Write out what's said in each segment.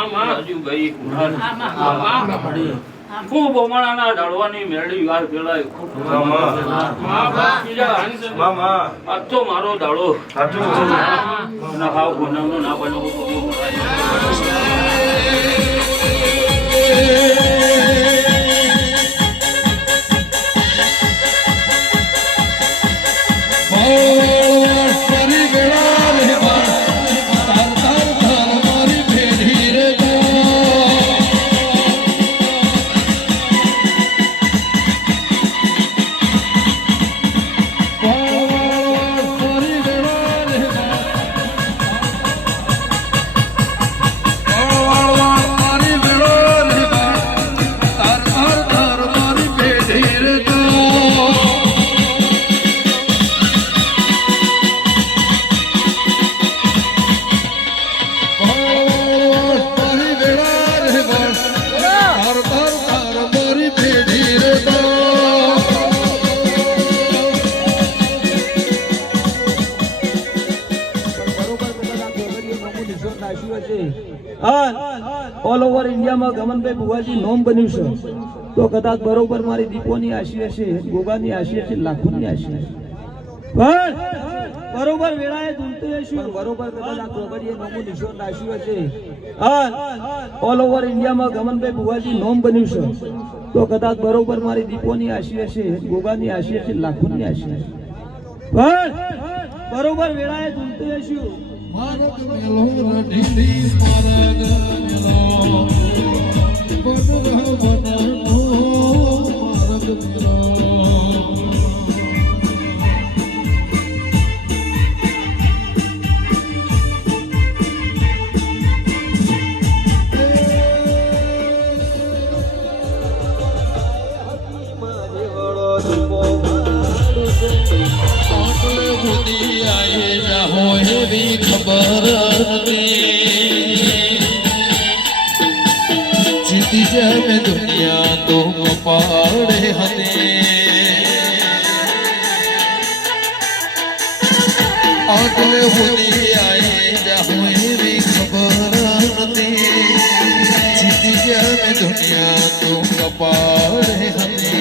રાજુભાઈ ખૂબ અમારાના ઢળવાની મેળી વાર પેલા આજ તો મારો દાડો હાવ ગુનાનો ના બનવો ઓલ ઓવર ઇન્ડિયામાં ગમનભાઈ ભુવાજી નોમ બન્યું છે તો કદાચ બરોબર મારી દીપોની આશી હશે, ગોગાની આશી હશે, લાખોની આશી હશે, પણ બરોબર વેળાએ ઝૂલતું હશું, બરોબર કદાચ આ ચોગડીએ નોમું નિશાન નાખ્યું હશે. ઓલ ઓવર ઇન્ડિયામાં ગમનભાઈ ભુવાજી નોમ બન્યું છે તો કદાચ બરોબર મારી દીપોની આશી હશે, ગોગાની આશી હશે, લાખોની આશી હશે, પણ બરોબર વેળાએ ઝૂલતું હશું. મારગ મેલો રઢીલી મારગ મેલો બનરહ બનરનો મારગ મેલો ખબર જીતી જાય દુનિયા તો કપાડે હતે આટલે સુધી આયે જાહું એવી ખબર નથી જીતી જાય દુનિયા તો કપાડે હતે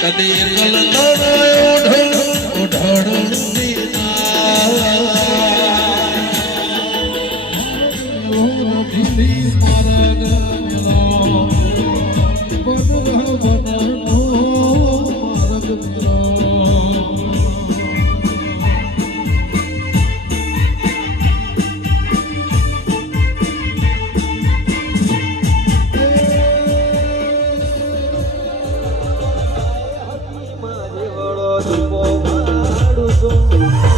કદી કલતા ઓઢળ Oh